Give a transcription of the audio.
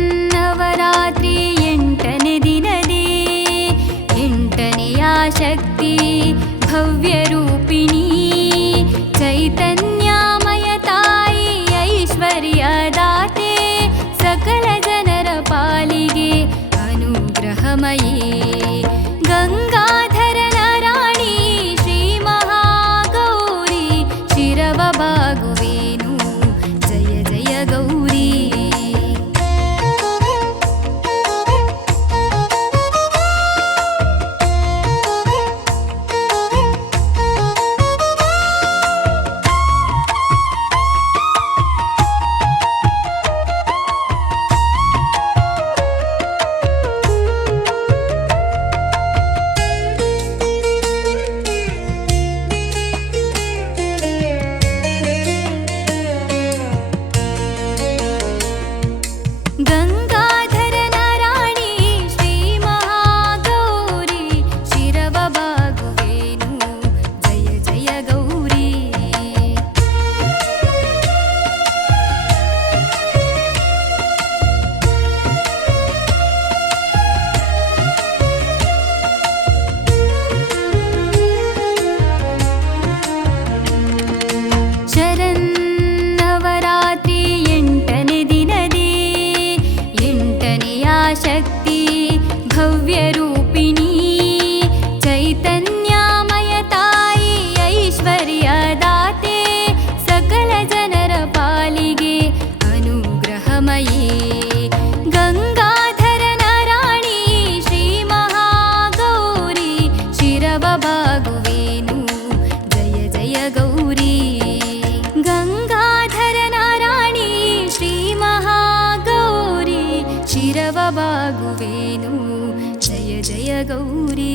ಶರನ್ನವರಾತ್ರಿ 8ನೇ ದಿನದೇ 8ನೆಯ ಶಕ್ತಿ ಭವ್ಯ ರೂಪಿಣಿ ಚೈತನ್ಯಮಯ ತಾಯಿ ಐಶ್ವರ್ಯದಾತೆ ಸಕಲ ಜನರ ಪಾಲಿಗೆ ಅನುಗ್ರಹಮಯೇ ಗಂಗಾಧರನ ರಾಣಿ ಶ್ರೀ ಮಹಾಗೌರಿ ಶಿರವ ಬಾಗುವೇನು ಜಯ ಜಯ ಗೌರಿ. ಗಂಗಾಧರನ ರಾಣಿ ಶ್ರೀ ಮಹಾಗೌರಿ ಶಿರವ ಬಾಗುವೇನು ಜಯ ಜಯ ಗೌರಿ. ಶರನ್ನವರಾತ್ರಿ 8ನೇ ದಿನದೇ 8ನೆಯ ಶಕ್ತಿ ಭವ್ಯ ರೂಪಿಣಿ ಚೈತನ್ಯಮಯ ತಾಯಿ ಐಶ್ವರ್ಯದಾತೆ ಸಕಲ ಜನರ ಪಾಲಿಗೆ ಅನುಗ್ರಹಮಯೇ ಗಂಗಾಧರನ ರಾಣಿ ಶ್ರೀ ಮಹಾಗೌರಿ ಶಿರವ ಬಾಗುವೇನು ಜಯ ಜಯ ಗೌರಿ. ಗಂಗಾಧರನ ರಾಣಿ ಶ್ರೀ ಮಹಾಗೌರಿ ಶಿರವ ಬಾಗುವೇನು ಜಯ ಜಯ ಗೌರಿ.